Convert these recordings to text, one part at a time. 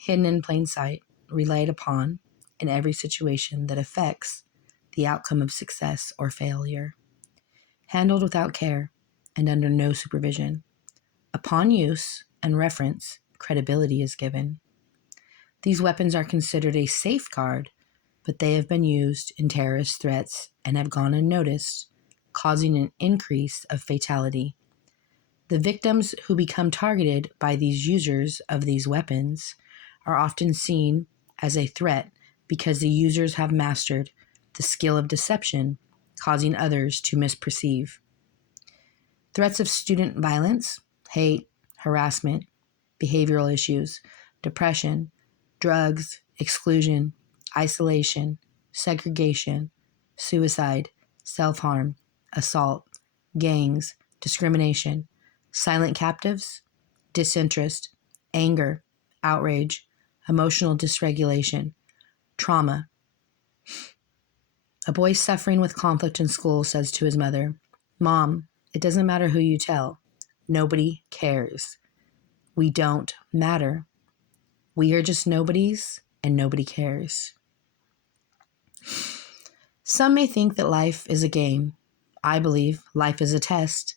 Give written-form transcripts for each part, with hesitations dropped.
hidden in plain sight, relied upon in every situation that affects the outcome of success or failure, handled without care and under no supervision. Upon use and reference, credibility is given. These weapons are considered a safeguard, but they have been used in terrorist threats and have gone unnoticed, causing an increase of fatality. The victims who become targeted by these users of these weapons are often seen as a threat because the users have mastered the skill of deception, causing others to misperceive. Threats of student violence, hate, harassment, behavioral issues, depression, drugs, exclusion, isolation, segregation, suicide, self-harm, assault, gangs, discrimination, silent captives, disinterest, anger, outrage, emotional dysregulation, trauma. A boy suffering with conflict in school says to his mother, "Mom, it doesn't matter who you tell. Nobody cares. We don't matter. We are just nobodies, and nobody cares." Some may think that life is a game. I believe life is a test.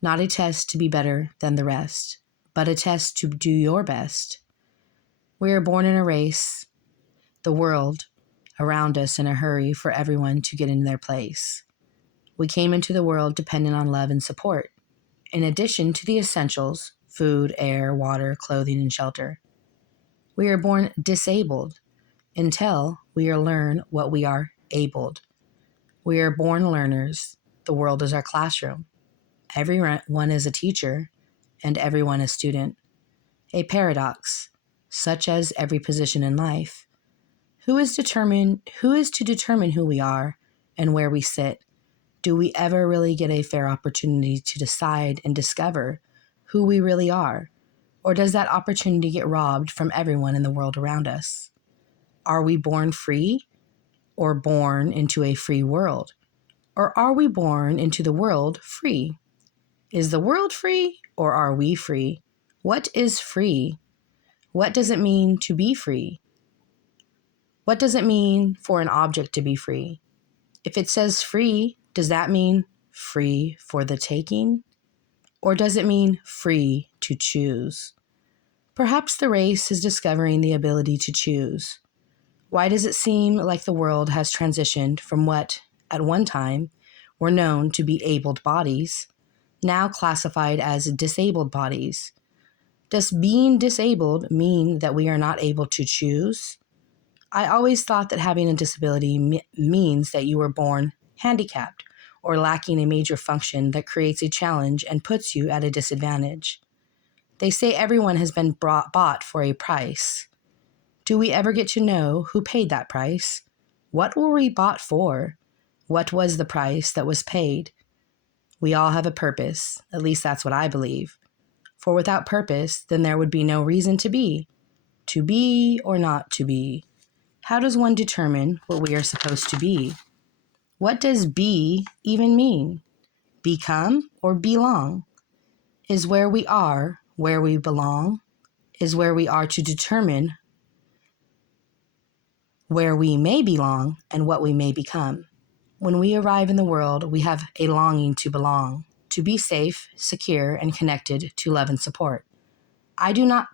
Not a test to be better than the rest, but a test to do your best. We are born in a race, the world around us in a hurry for everyone to get in their place. We came into the world dependent on love and support, in addition to the essentials, food, air, water, clothing, and shelter. We are born disabled until we learn what we are abled. We are born learners. The world is our classroom. Everyone is a teacher, and everyone a student. A paradox, such as every position in life. Who is to determine who we are and where we sit? Do we ever really get a fair opportunity to decide and discover who we really are? Or does that opportunity get robbed from everyone in the world around us? Are we born free or born into a free world? Or are we born into the world free? Is the world free or are we free? What is free? What does it mean to be free? What does it mean for an object to be free? If it says free, does that mean free for the taking? Or does it mean free to choose? Perhaps the race is discovering the ability to choose. Why does it seem like the world has transitioned from what, at one time, were known to be abled bodies, now classified as disabled bodies? Does being disabled mean that we are not able to choose? I always thought that having a disability means that you were born handicapped or lacking a major function that creates a challenge and puts you at a disadvantage. They say everyone has been bought for a price. Do we ever get to know who paid that price? What were we bought for? What was the price that was paid? We all have a purpose, at least that's what I believe. For without purpose, then there would be no reason to be or not to be. How does one determine what we are supposed to be? What does be even mean? Become or belong? Is where we are where we belong? Is where we are to determine where we may belong and what we may become. When we arrive in the world, we have a longing to belong, to be safe, secure, and connected to love and support. I do not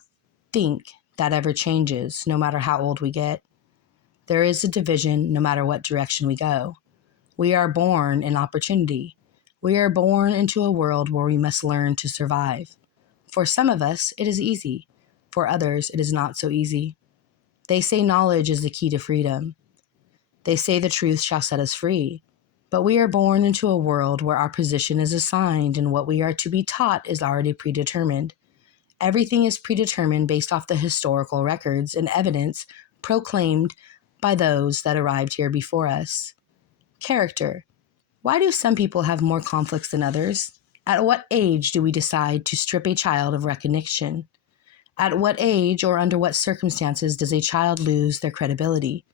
think that ever changes, no matter how old we get. There is a division no matter what direction we go. We are born in opportunity. We are born into a world where we must learn to survive. For some of us, it is easy. For others, it is not so easy. They say knowledge is the key to freedom. They say the truth shall set us free. But we are born into a world where our position is assigned and what we are to be taught is already predetermined. Everything is predetermined based off the historical records and evidence proclaimed by those that arrived here before us. Character. Why do some people have more conflicts than others? At what age do we decide to strip a child of recognition? At what age or under what circumstances does a child lose their credibility?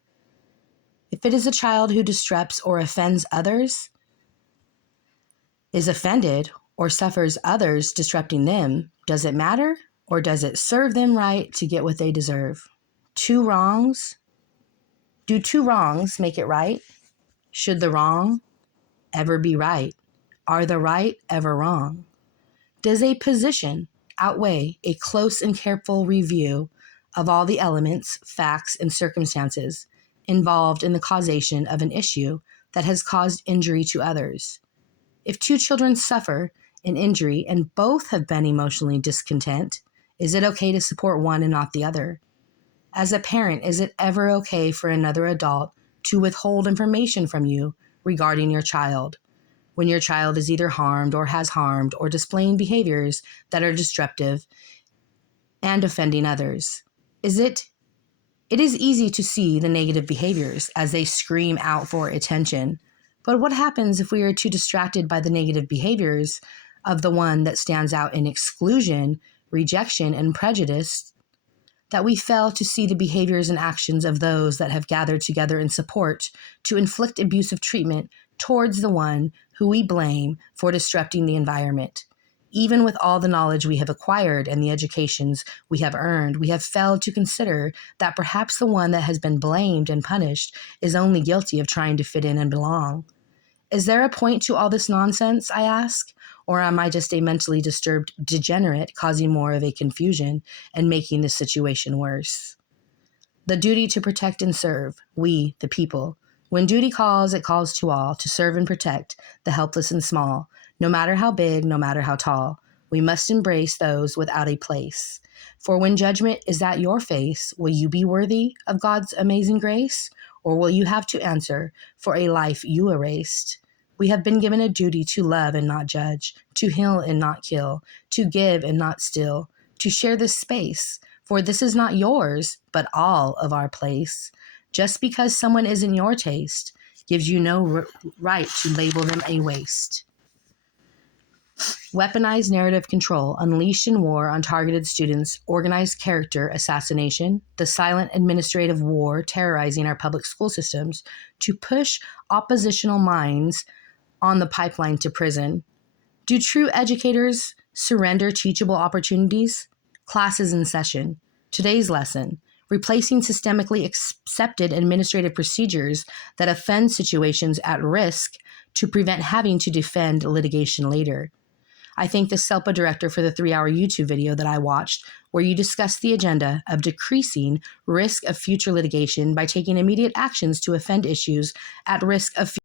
If it is a child who disrupts or offends others, is offended or suffers others disrupting them, does it matter? Or does it serve them right to get what they deserve? Do two wrongs make it right? Should the wrong ever be right? Are the right ever wrong? Does a position outweigh a close and careful review of all the elements, facts, and circumstances involved in the causation of an issue that has caused injury to others? If two children suffer an injury and both have been emotionally discontent, is it okay to support one and not the other? As a parent, is it ever okay for another adult to withhold information from you regarding your child when your child is either harmed or has harmed or displaying behaviors that are disruptive and offending others? It is easy to see the negative behaviors as they scream out for attention. But what happens if we are too distracted by the negative behaviors of the one that stands out in exclusion, rejection, and prejudice, that we fail to see the behaviors and actions of those that have gathered together in support to inflict abusive treatment towards the one who we blame for disrupting the environment? Even with all the knowledge we have acquired and the educations we have earned, we have failed to consider that perhaps the one that has been blamed and punished is only guilty of trying to fit in and belong. Is there a point to all this nonsense, I ask? Or am I just a mentally disturbed degenerate causing more of a confusion and making the situation worse? The duty to protect and serve, we, the people. When duty calls, it calls to all, to serve and protect the helpless and small, no matter how big, no matter how tall. We must embrace those without a place. For when judgment is at your face, will you be worthy of God's amazing grace? Or will you have to answer for a life you erased? We have been given a duty to love and not judge, to heal and not kill, to give and not steal, to share this space. For this is not yours, but all of our place. Just because someone isn't your taste gives you no right to label them a waste. Weaponized narrative control unleashed in war on targeted students, organized character assassination, the silent administrative war terrorizing our public school systems to push oppositional minds on the pipeline to prison. Do true educators surrender teachable opportunities? Classes in session. Today's lesson: replacing systemically accepted administrative procedures that offend situations at risk to prevent having to defend litigation later. I thank the SELPA director for the 3-hour YouTube video that I watched, where you discussed the agenda of decreasing risk of future litigation by taking immediate actions to offend issues at risk of